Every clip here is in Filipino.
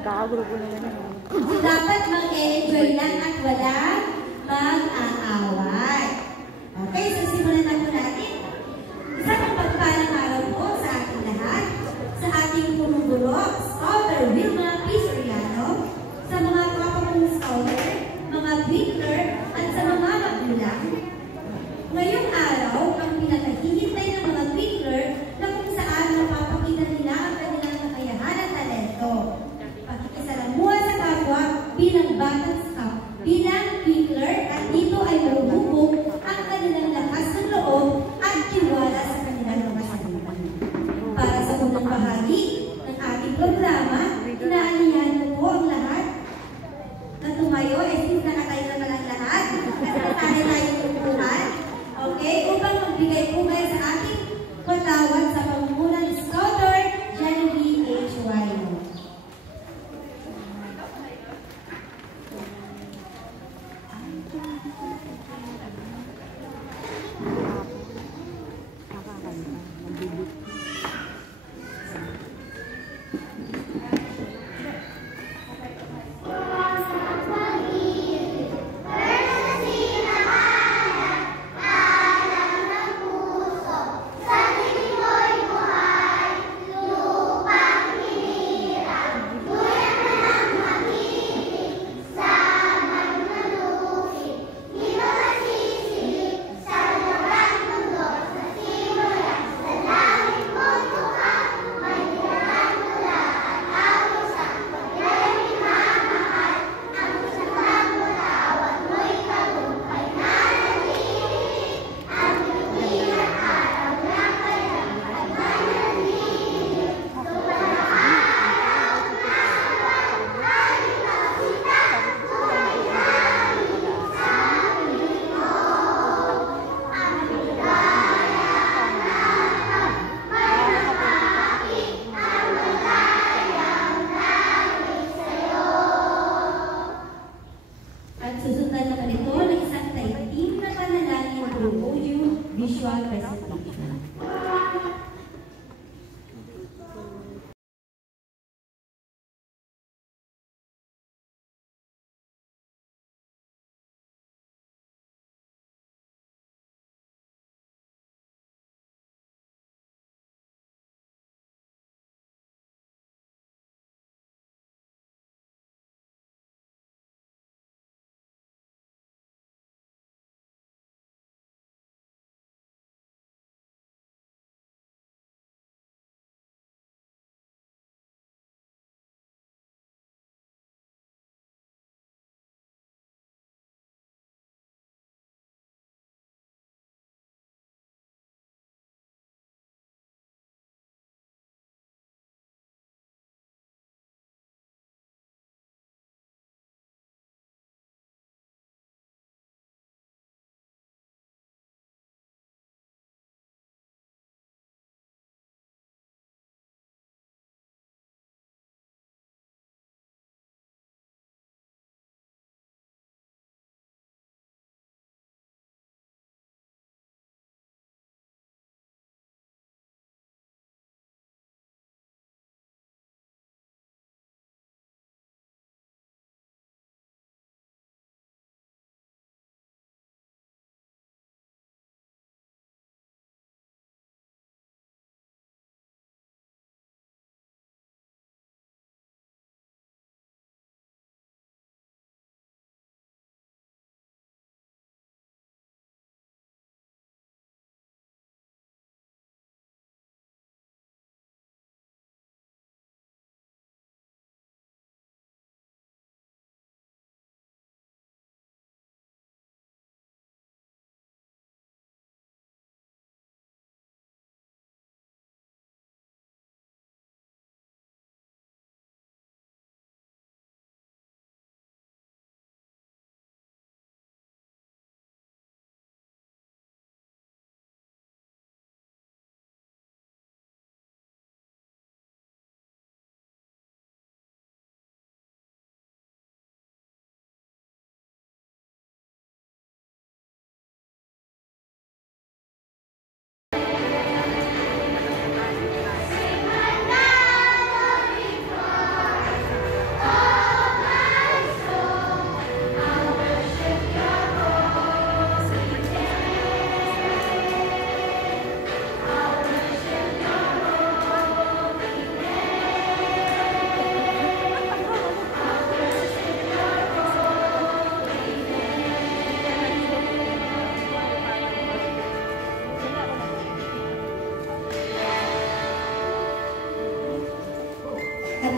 Magkakagrupo naman yun. So, dapat mag-enjoy lang at walang mag-aaway. Okay, so simulan na po natin. Isang pagpalang araw po sa ating lahat, sa ating pumuguro, Scholar Wilma P. Soriano, sa mga kapapong scholar, mga Whitler, at sa mga magulang. Ngayong araw, ang pinakahihintay ng mga Whitler na kung saan napapakita nila ang kanilang kakayahan at talento. Pakikisalamuha sa kapwa bilang batang scout, bilang Whitler, at dito ay marububog ang kanilang lakas ng loob at tiwala sa kanilang mga sarili. Para sa unang bahagi ng ating programa, inaanihan ko po ang lahat na tumayo, since nakatayo naman ang lahat, kasi tayo tutuhan, okay, upang magbigay po kayo sa ating patawad sa pamumunan ni Scholar Genevieve H. Wino. Susundan naman ito ng isang taimtim na panalangin through audio visual presentation.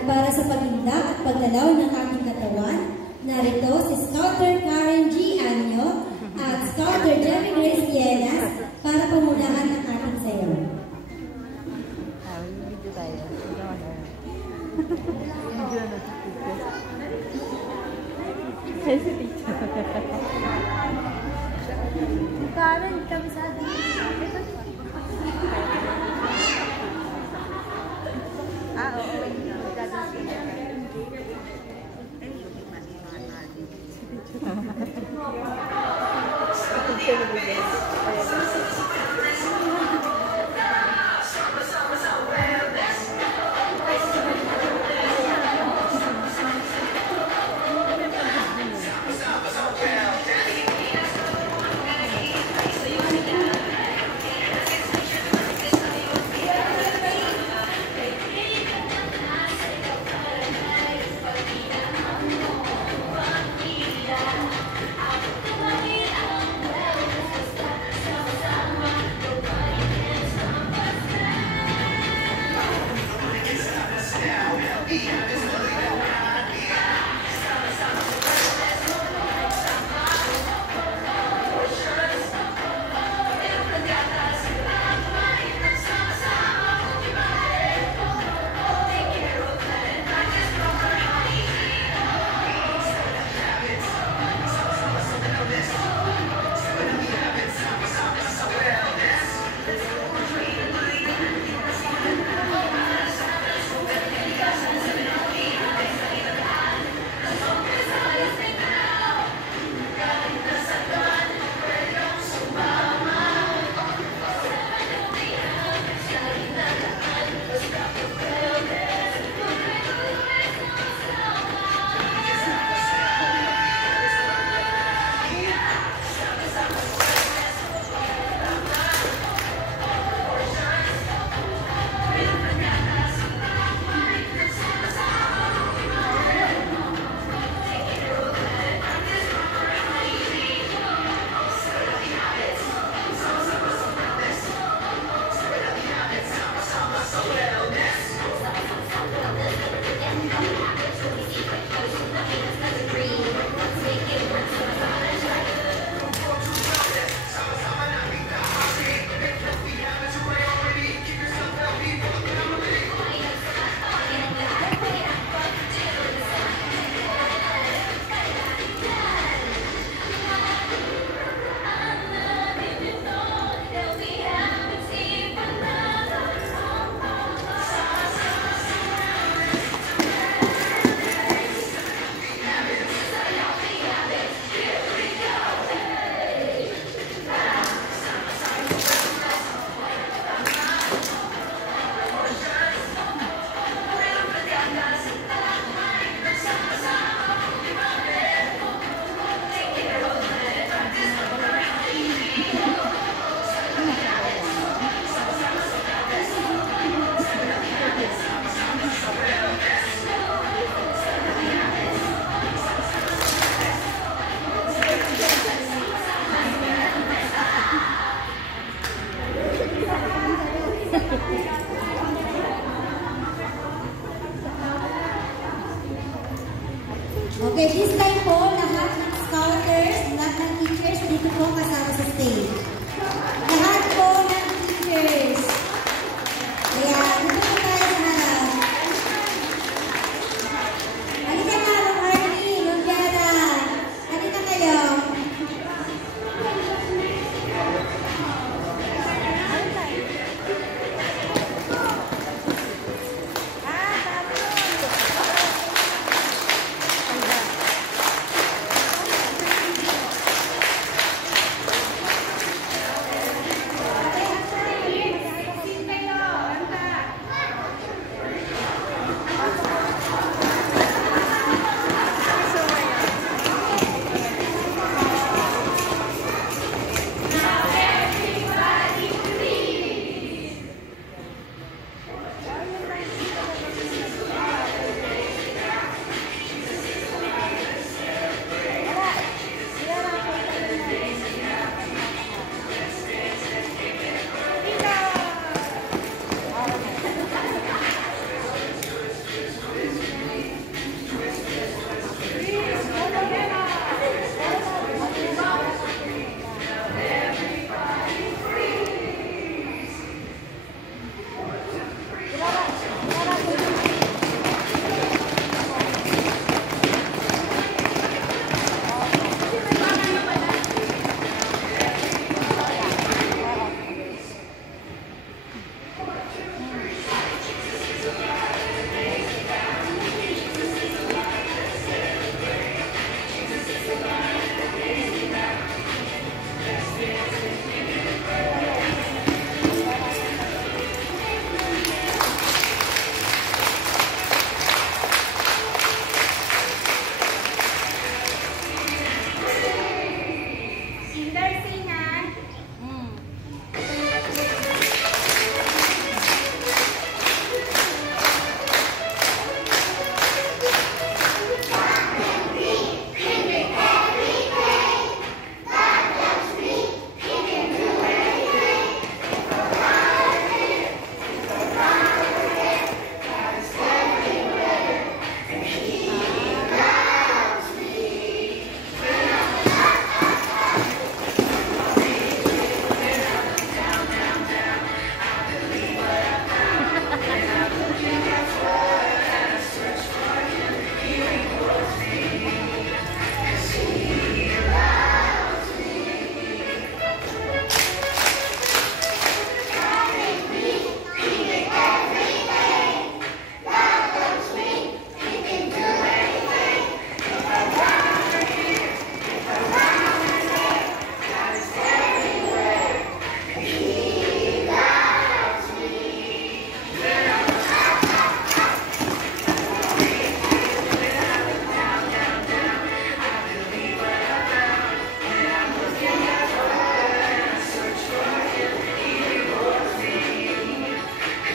para sa paginda at pagdalaw ng aking katawan, narito si Scouter Karen G. Anyo at Scouter Jerry Grace Lienas para pamunahan ang aking sayo. Video tayo. Karen, kabisado. Oo.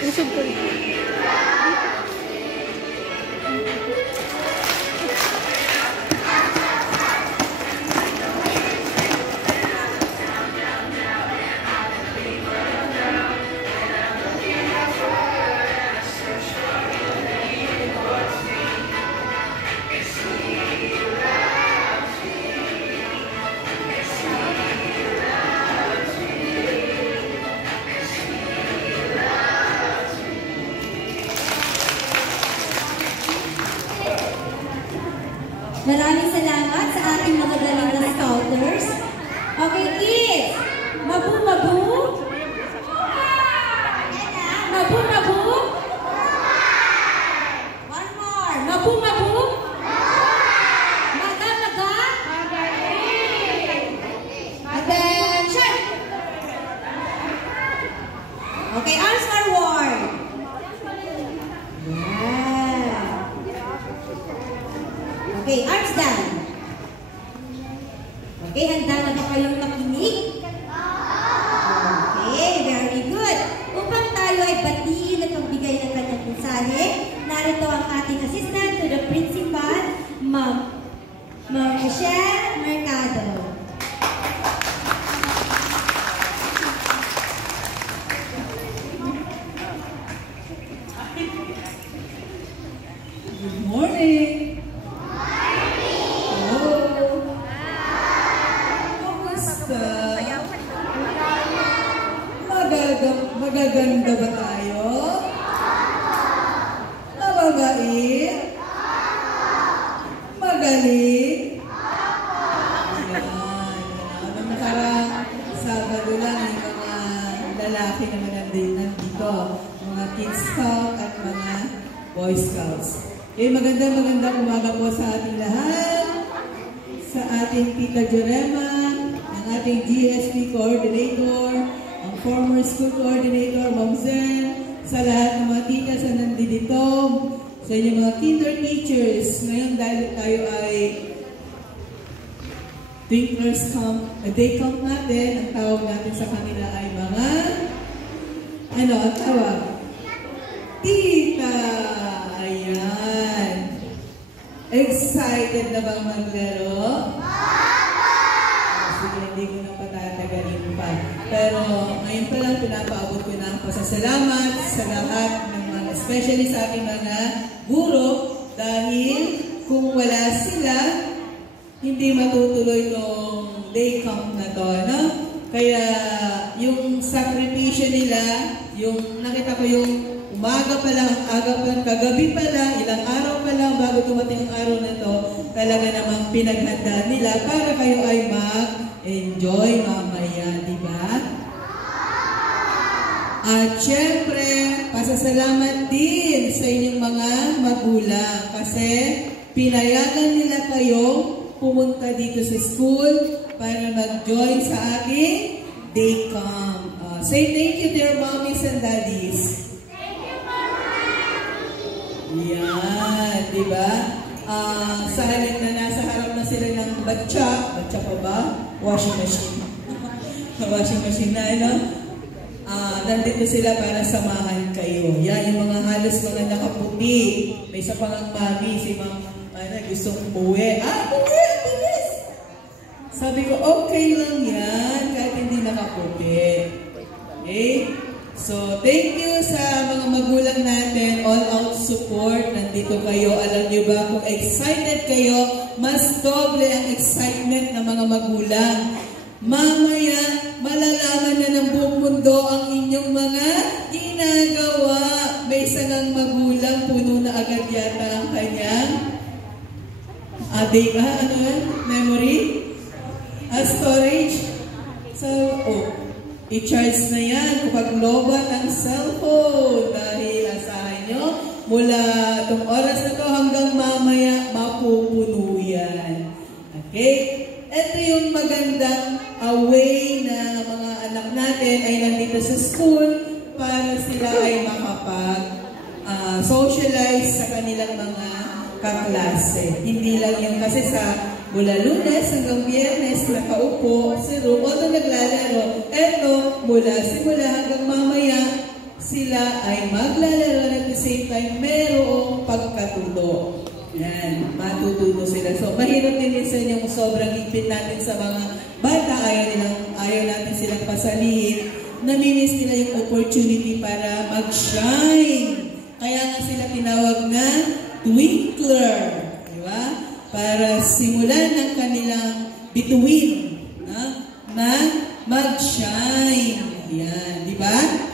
Usog ko. Maraming salamat sa ating mga galing na scouters. Okay, kids! Mabu-mabu? Mabu-mabu? One more. Mabu-mabu? Maga-maga? Attention! Okay, arms forward. Okay, arms down. Okay, handa na ba kayong makinig? Okay, very good. Upang tayo ay batiin at magbigay ng kanyang mensahe, narito ang ating assistant to the principal, Ma'am Michelle Mercado. Good morning. Magaganda ba tayo? Mababait? Magaling? Yan. Nung nakarang Sabado lang, yung mga lalaki naman nandito. Mga Kid Scout at mga Boy Scouts. Magandang umaga po sa ating lahat. Sa ating Tita Jurema, ang ating GSP Coordinator, ang former school coordinator, Ma'am Zen, sa lahat ng mga tikas na nandito, sa inyong mga kinder teachers. Ngayon dahil tayo ay Twinklers Camp, day camp natin, ang tawag natin sa kanila ay mga, ang tawag? Tita! Ayan. Excited na bang maglaro? Sige, hindi ko na patatagalin pa. Pero ngayon pa lang pinapaabot ko na ang pasasalamat sa lahat ng mga, especially sa ating mga guro, dahil kung wala sila, hindi matutuloy itong day camp na to, no? Kaya yung sakripisyo nila, yung nakita ko yung umaga pa lang, aga pa lang, kagabi pa lang, ilang araw pa lang bago tumating ang araw na to, talaga namang pinaghanda nila para kayo ay mag-enjoy mamaya, di ba? At syempre, pasasalamat din sa inyong mga magulang kasi pinayagan nila kayo pumunta dito sa school para mag-join sa ating day camp. Say thank you to your mommies and daddies. Yan, di ba? Sa halip na nasa harap na sila ng batsa pa ba? Washing machine. Washing machine na, ano? Nandito sila para samahan kayo. Yan, yung mga halos mga nakaputi. May isa pang ang mami, si Ma'am, gustong umuwi. Umuwi! Bilis! Sabi ko, okay lang yan, kahit hindi nakaputi. Okay? So, thank you sa mga magulang natin, all-out support. Nandito kayo. Alam niyo ba, kung excited kayo, mas doble ang excitement ng mga magulang. Mamaya, malalaman na ng buong mundo ang inyong mga ginagawa. May isang magulang, puno na agad yata ang kanyang memory? Storage? So, i-charge na yan kapag lobat ang cellphone. Dahil asahan nyo, mula itong oras na to hanggang mamaya, mapupuno yan. Okay? Ito yung magandang way na mga anak natin ay nandito sa school para sila ay makapag-socialize sa kanilang mga kaklase. Hindi lang yan kasi sa mula Lunes hanggang Biyernes nakaupo sa room o naglalaro. Eto, simula hanggang mamaya sila ay maglalaro at the same time merong pagkatuto. Yan, matututo sila. So, mahirap din minsan yung sobrang higpit natin sa mga bata. Ayaw natin silang pasalihin. Namimiss nila yung opportunity para mag-shine. Kaya nga sila tinawag na twinkler. Diba? Para simulan ng kanilang bituin na mag-shine. Yan, di ba?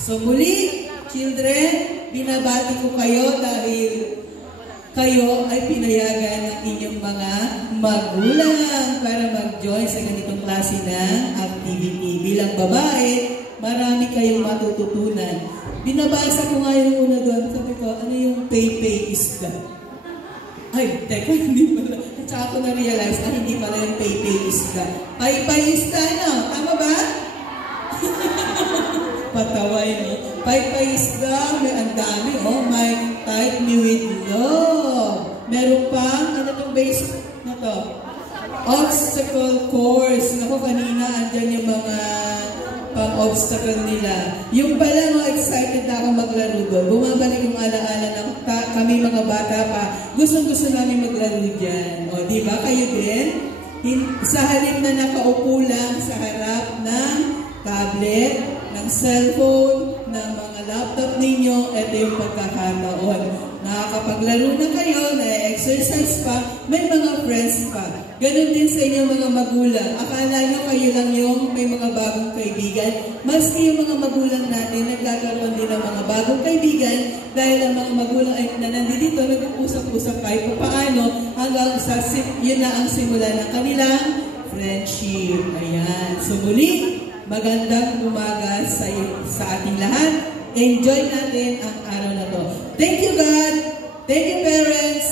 So muli, children, binabati ko kayo dahil kayo ay pinayagan ng inyong mga magulang para mag-join sa ganitong klase ng activity. Bilang babae, marami kayong matututunan. Binabasa ko nga yung una doon, sabi ko, ano yung pay-pay isda? Ay, teka, hindi pala. At saka ako na-realize, hindi pala yung pay-pay isda. Pay-pay isda, no? Tama ba? Pataway, no? Pay-pay isda, may ang dami, oh. May type me with love. Meron pa, ano itong basic na to? Obstacle course. Naku, kanina, andyan yung mga pang-obstacle nila. Yung pala, no, excited na ako maglaro doon. Bumabalik yung alaala ng kami mga bata pa. Gustong-gusto namin maglaro dyan. O, di ba? Kayo din? Sa halip na nakaupo lang sa harap ng tablet, ng cellphone, ng mga laptop ninyo, ito yung pagkakataon. Nakakapaglaro na kayo, na-exercise pa, may mga friends pa. Ganon din sa inyong mga magulang. Akala nyo kayo lang yung may mga bagong kaibigan. Maski yung mga magulang natin, nagkakaroon din ng mga bagong kaibigan dahil ang mga magulang ay nandito, nag-usap-usap kahit paano hanggang sa yun na ang simula ng kanilang friendship. Ayan. So muli, magandang umaga sa ating lahat. Enjoy natin ang araw na to. Thank you, God. Thank you, parents.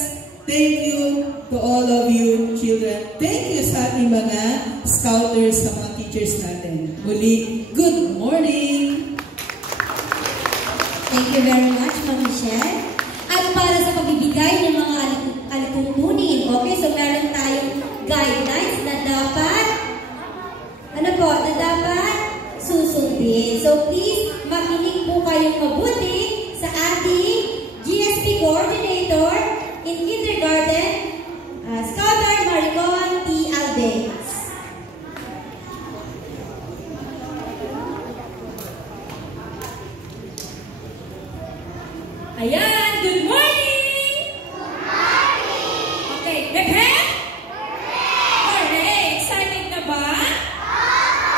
Thank you to all of you, children. Thank you sa ating mga scouters, sa mga teachers natin. Muli, good morning! Thank you very much, Ma'am Michelle. At para sa pagbibigay ng mga alituntunin, okay, so meron tayong guidelines na dapat, na dapat susundin. So please, makinig po kayong mabuti sa ating GSP coordinator in kindergarten, Scouter Maricon T. Aldeas. Ayan, good morning! Good morning! Okay, hep-hep? Hooray! Excited na ba?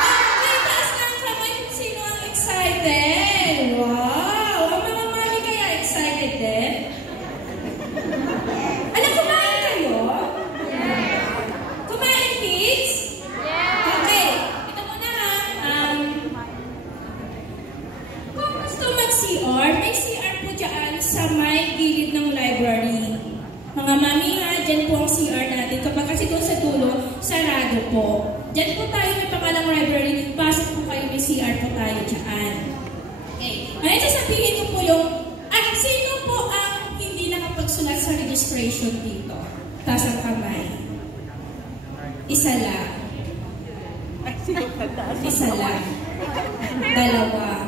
Okay, taas na ang kamay kung sino ang excited. Wow! Ang mga mami kaya excited din? Alam, kumain kayo? Kumain, kids? Okay, ito muna ha. Kung gusto mag-CR, may CR po dyan sa may gilid ng library. Mga mami ha, dyan po ang CR natin. Kapag kasi doon sa dulo, sarado po. Dyan po tayo may pangalang library. Pasok po kayo, may CR po tayo dyan. Okay. Ngayon sasabihin ko po yung, sino po ang hindi nakapagsulat sa registration dito? Taas ang kamay. Isa lang. Isa lang. Dalawa.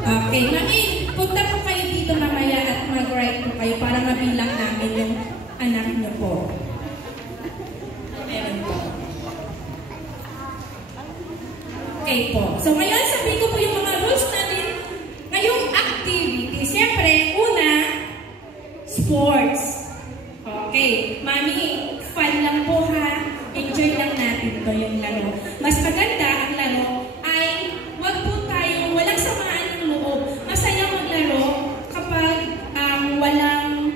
Okay, mami, punta po kayo dito mamaya at mag-write po kayo para mabilang namin yung anak niyo po. Meron po. Okay po. So ngayon, sabihin ko po yung mga rules natin ngayong activity. Siyempre, una, sports. Okay, mami, fun lang po ha. Enjoy lang natin to yung laro. Mas maganda ang laro ay wag po tayong walang samaan ng loob. Masaya maglaro kapag walang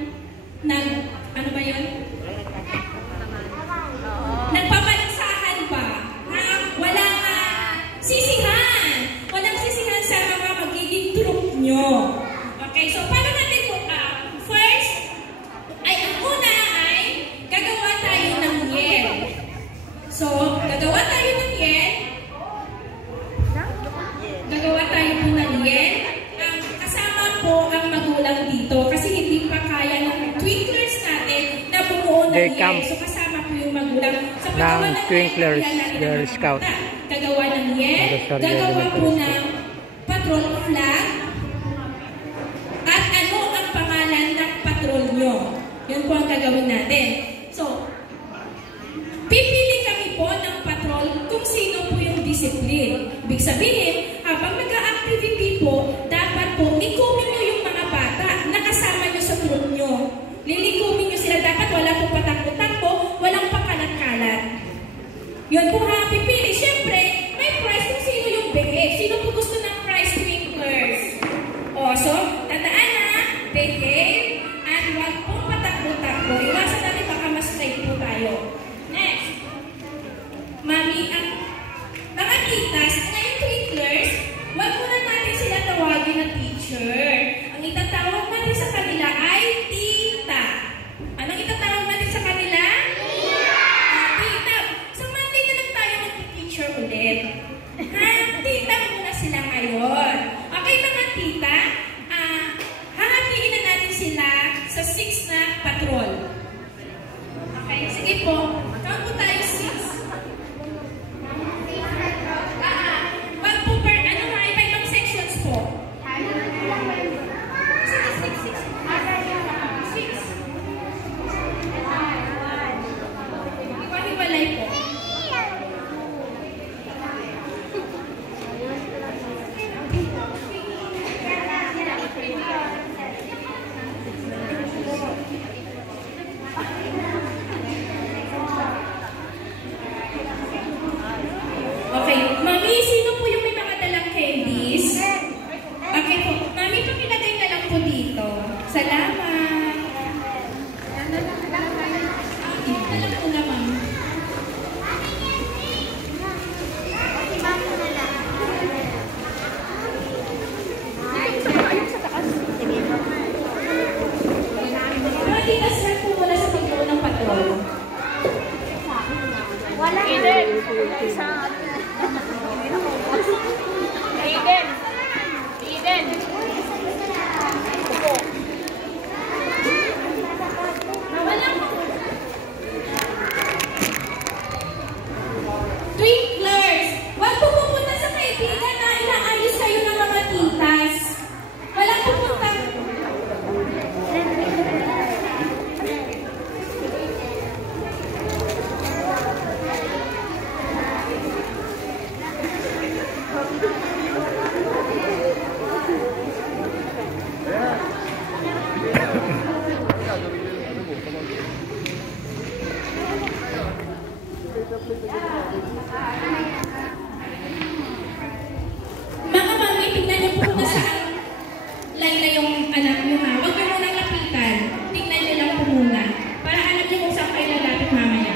ano ba yun? Nagpapaligsahan ba? Walang sisihan. Walang sisihan sa mga magiging troop nyo. Okay, so paano natin po? First, ang una ay gagawa tayo ng yel. So, gagawa tayo ng yel. Gagawa tayo po ng yel. Kasama po ang magulang dito kasi hindi pa kaya ng twinklers natin na bumuo ng yel. So, kasama po yung magulang. Sa paggawa ng twinklers, yel, their scout. Gagawa ng yel. Gagawa po ng patrol flag? At ano ang pangalan ng patrol nyo? Yun po ang gagawin natin. So, pipili kami po ng patrol kung sino po yung discipline. Ibig sabihin, habang nag-activity po, dapat po likumin nyo yung mga bata na kasama nyo sa troop nyo. Lilikumin nyo sila. Dapat wala po patakbo-takbo, walang pakalat-kalat. Yun po ha, pipili. Siyempre, may prize kung sino yung behave. Sino po gusto ng prize, twinklers? O, so, tandaan na, behave at wag pong patakbo-takbo. Iwasan natin baka ma-straight po tayo. Next. Mami, ang mga titas, ngayon twinklers, wag muna natin sila tawagin na teacher. Ang itatawag natin sa kanila ay tita. Anong itatawag natin sa kanila? Tita. Sa Monday na lang tayo mag-teacher ulit. Ha? Tita muna sila ngayon. Okay mga tita, hahatiin na natin sila sa 6 na patrol. Okay, sige po. Count po tayo 6. Pag po per, ano nga, iba-ibang sections po. Sige, 6. 6. Iwa-hiwalay po. Okay, Mami, sino po yung may mga dalang candies? Okay po, Mami, pakilagay na lang po dito. Salamat. Alam ko na, Mami. Mga titas na po mula sa pagbuo ng patrol. Eden. Eden. Eden. Twinklers, wag po pupunta sa kaibigan na inaayos kayo ng mga titas. Walang pupunta. Mga mami, tignan niyo po na saan line na yung anak niyo ha. Huwag niyo munang lapitan. Tignan niyo lang po muna. Para alam niyo kung saan kayo lalapit mamaya.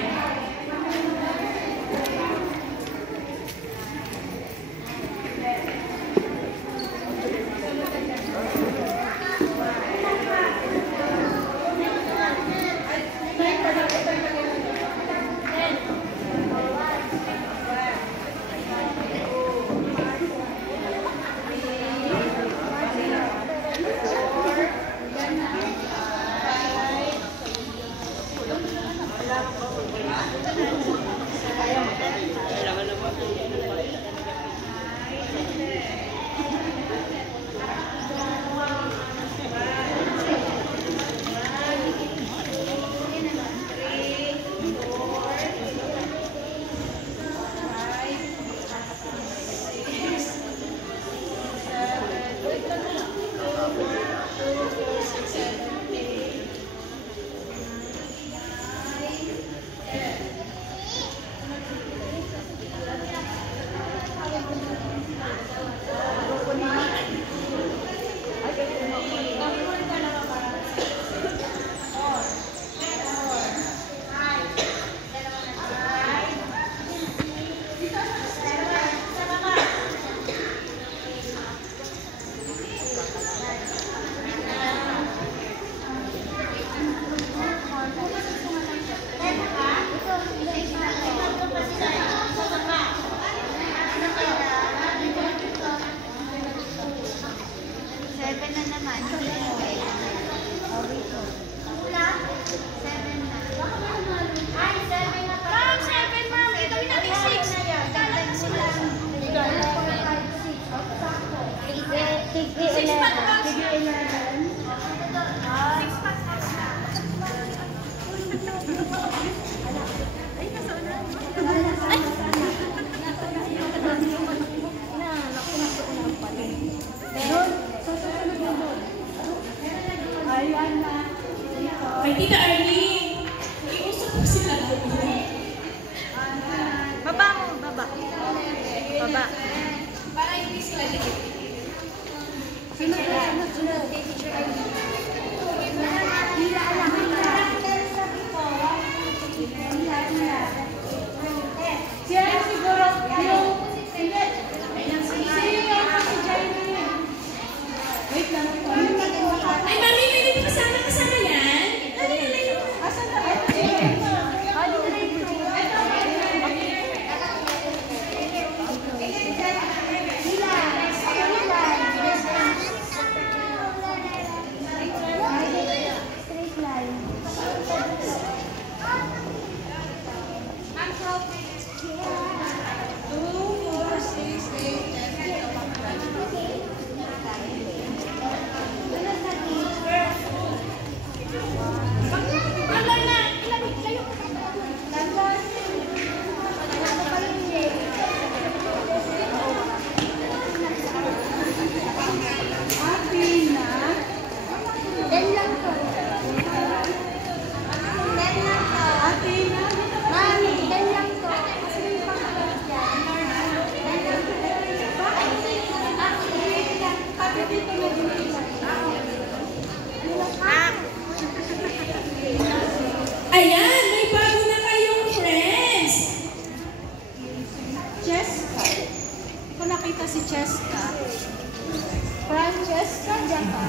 Ay, Tita Arlene, iusap po sila doon. Baba mo, baba. Baba. Para hindi sila dikit. Ay, Mami, may dito kasama yan? Ayan, may bago na kayong friends. Cheska. Ko nakita si Cheska. Francesca, diyan ka?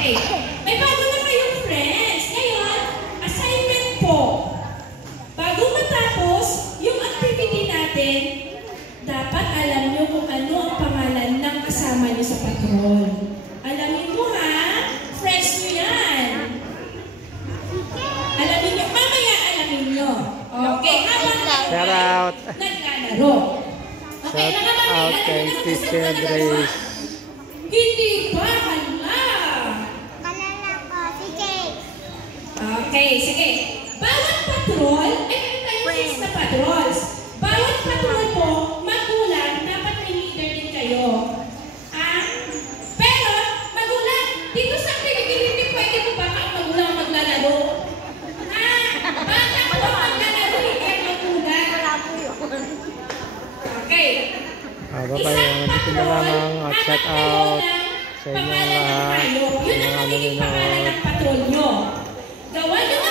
Okay, may bago na kayong friends. Ngayon, assignment po. Bago matapos yung activity natin, dapat alam nyo kung ano ang pangalan ng kasama nyo sa patrol. Alamin mo ha, friends nyo yan. Alamin nyo, mamaya alamin nyo. Okay, habang Shout out. naglalaro. Okay, Shout mga mami, out alam kay nyo na kung Teacher saan naglalaro. Grace. Hindi ba, hala? Okay, sige. Bawat patrol, meron tayong 6 na patrols. Bawat patrol po, magulang, dapat may leader din kayo. Pero, magulang, dito sa activity, hindi pwede po baka ang magulang maglalaro. Baka po maglalaro, hindi ang magulang. Wala po yun. Okay. Bye-bye. Dito na lamang at shout out sa inyong lahat. Yun ang magiging pangalan ng patrol nyo. Gawa nyo